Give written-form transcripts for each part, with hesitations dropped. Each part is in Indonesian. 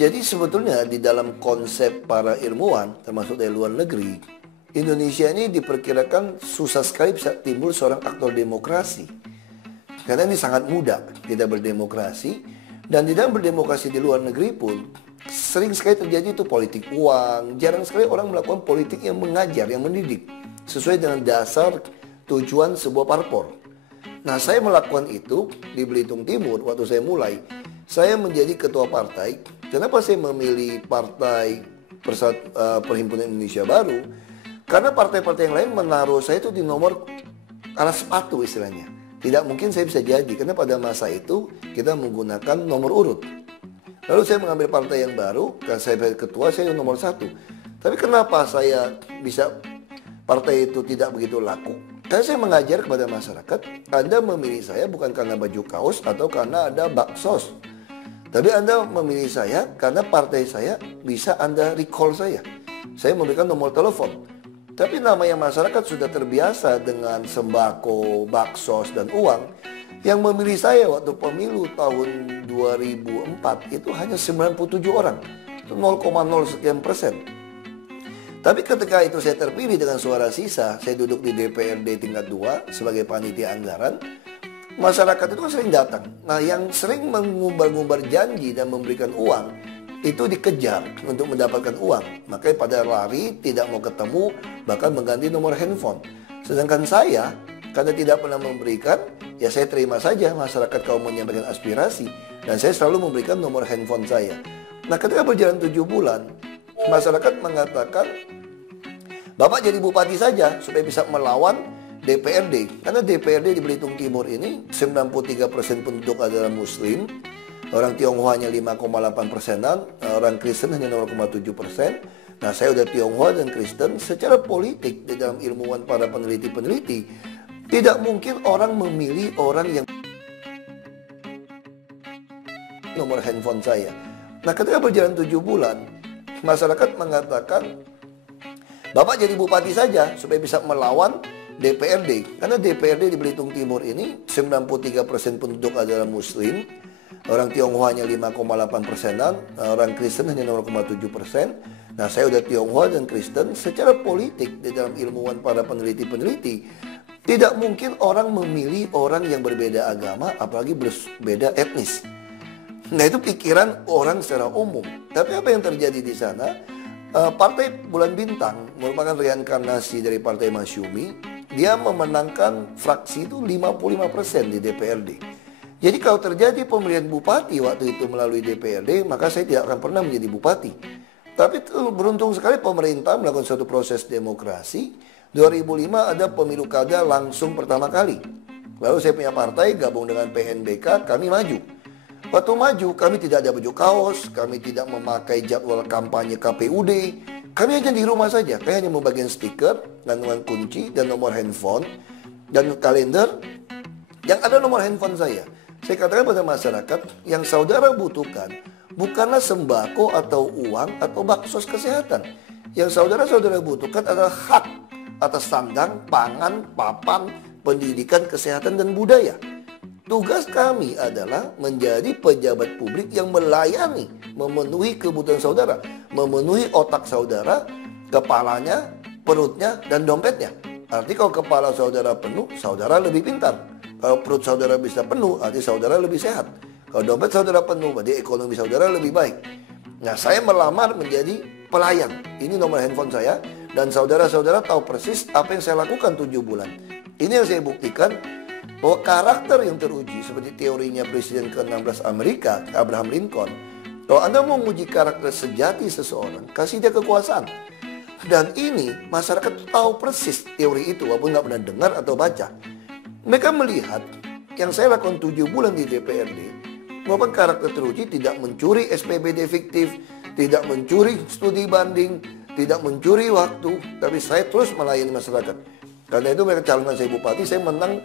Jadi sebetulnya di dalam konsep para ilmuwan, termasuk dari luar negeri, Indonesia ini diperkirakan susah sekali bisa timbul seorang aktor demokrasi. Karena ini sangat mudah kita berdemokrasi, dan di dalam berdemokrasi di luar negeri pun sering sekali terjadi itu politik uang. Jarang sekali orang melakukan politik yang mengajar, yang mendidik, sesuai dengan dasar tujuan sebuah parpol. Nah, saya melakukan itu di Belitung Timur waktu saya mulai. Saya menjadi ketua partai. Kenapa saya memilih Partai Perhimpunan Indonesia Baru? Karena partai-partai yang lain menaruh saya itu di nomor alas sepatu istilahnya. Tidak mungkin saya bisa jadi, karena pada masa itu kita menggunakan nomor urut. Lalu saya mengambil partai yang baru, karena saya ketua, saya nomor 1. Tapi kenapa saya bisa partai itu tidak begitu laku? Karena saya mengajar kepada masyarakat, Anda memilih saya bukan karena baju kaos atau karena ada baksos. Tapi Anda memilih saya karena partai saya bisa Anda recall saya. Saya memberikan nomor telepon. Tapi namanya masyarakat sudah terbiasa dengan sembako, baksos, dan uang. Yang memilih saya waktu pemilu tahun 2004 itu hanya 97 orang. Itu 0,0 sekian persen. Tapi ketika itu saya terpilih dengan suara sisa, saya duduk di DPRD tingkat 2 sebagai panitia anggaran. Masyarakat itu kan sering datang. Nah, yang sering mengumbar-ngumbar janji dan memberikan uang itu dikejar untuk mendapatkan uang. Makanya pada lari, tidak mau ketemu, bahkan mengganti nomor handphone. Sedangkan saya, karena tidak pernah memberikan, ya saya terima saja masyarakat kalau menyampaikan aspirasi. Dan saya selalu memberikan nomor handphone saya. Nah, ketika berjalan 7 bulan, masyarakat mengatakan, Bapak jadi bupati saja supaya bisa melawan DPRD. Karena DPRD di Belitung Timur ini 93% penduduk adalah Muslim, orang Tionghoa hanya 5,8%, orang Kristen hanya 0,7%. Nah, saya udah Tionghoa dan Kristen. Secara politik di dalam ilmuwan para peneliti-peneliti, tidak mungkin orang memilih orang yang nomor handphone saya. Nah, ketika berjalan 7 bulan, masyarakat mengatakan, Bapak jadi bupati saja supaya bisa melawan DPRD. Karena DPRD di Belitung Timur ini 93% penduduk adalah Muslim, orang Tionghoa hanya 5,8%, orang Kristen hanya 0,7%. Nah, saya udah Tionghoa dan Kristen. Secara politik di dalam ilmuwan para peneliti-peneliti, tidak mungkin orang memilih orang yang berbeda agama, apalagi berbeda etnis. Nah, itu pikiran orang secara umum. Tapi apa yang terjadi di sana? Partai Bulan Bintang merupakan reinkarnasi dari Partai Masyumi. Dia memenangkan fraksi itu 55% di DPRD. Jadi kalau terjadi pemilihan bupati waktu itu melalui DPRD, maka saya tidak akan pernah menjadi bupati. Tapi beruntung sekali pemerintah melakukan suatu proses demokrasi. 2005 ada pemilu kada langsung pertama kali. Lalu saya punya partai, gabung dengan PNBK, kami maju. Waktu maju, kami tidak ada baju kaos, kami tidak memakai jadwal kampanye KPUD. Kami hanya di rumah saja, kami hanya membagikan stiker, gantungan kunci, dan nomor handphone, dan kalender yang ada nomor handphone saya. Saya katakan pada masyarakat, yang saudara butuhkan bukanlah sembako atau uang atau baksos kesehatan. Yang saudara-saudara butuhkan adalah hak atas sandang, pangan, papan, pendidikan, kesehatan, dan budaya. Tugas kami adalah menjadi pejabat publik yang melayani, memenuhi kebutuhan saudara, memenuhi otak saudara, kepalanya, perutnya, dan dompetnya. Arti kalau kepala saudara penuh, saudara lebih pintar. Kalau perut saudara bisa penuh, arti saudara lebih sehat. Kalau dompet saudara penuh, berarti ekonomi saudara lebih baik. Nah, saya melamar menjadi pelayan. Ini nomor handphone saya, dan saudara-saudara tahu persis apa yang saya lakukan 7 bulan. Ini yang saya buktikan, bahwa karakter yang teruji seperti teorinya Presiden ke-16 Amerika, Abraham Lincoln. Kalau Anda mau menguji karakter sejati seseorang, kasih dia kekuasaan. Dan ini masyarakat tahu persis teori itu walaupun nggak pernah dengar atau baca. Mereka melihat yang saya lakukan 7 bulan di DPRD merupakan karakter teruji, tidak mencuri SPBD fiktif, tidak mencuri studi banding, tidak mencuri waktu, tapi saya terus melayani masyarakat. Karena itu mereka calonkan saya bupati, saya menang.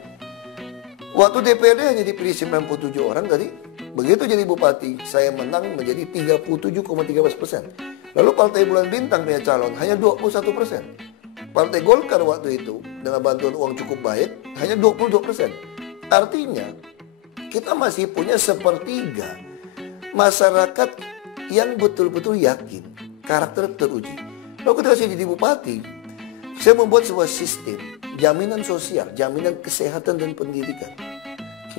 Waktu DPRD hanya dipilih 97 orang tadi. Begitu jadi bupati, saya menang menjadi 37,13%. Lalu Partai Bulan Bintang punya calon hanya 21%. Partai Golkar waktu itu dengan bantuan uang cukup baik hanya 22%. Artinya kita masih punya sepertiga masyarakat yang betul-betul yakin karakter teruji. Lalu ketika saya jadi bupati, saya membuat sebuah sistem jaminan sosial, jaminan kesehatan dan pendidikan.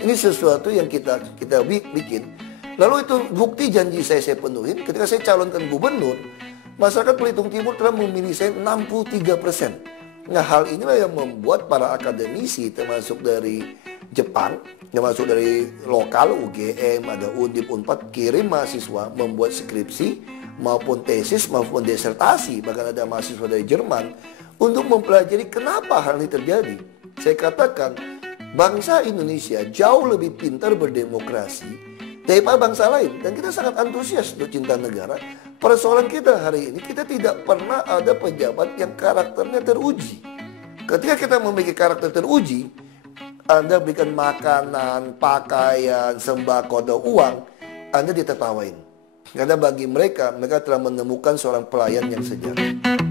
Ini sesuatu yang kita bikin. Lalu itu bukti janji saya penuhin. Ketika saya calonkan gubernur, masyarakat Belitung Timur telah memilih saya 63%. Nah, hal inilah yang membuat para akademisi termasuk dari Jepang, termasuk dari lokal UGM, ada Undip, Unpad, kirim mahasiswa membuat skripsi maupun tesis maupun disertasi, bahkan ada mahasiswa dari Jerman untuk mempelajari kenapa hal ini terjadi. Saya katakan bangsa Indonesia jauh lebih pintar berdemokrasi daripada bangsa lain, dan kita sangat antusias untuk cinta negara. Persoalan kita hari ini, kita tidak pernah ada pejabat yang karakternya teruji. Ketika kita memiliki karakter teruji, Anda berikan makanan, pakaian, sembako, atau uang, Anda ditertawain. Karena bagi mereka telah menemukan seorang pelayan yang sejati.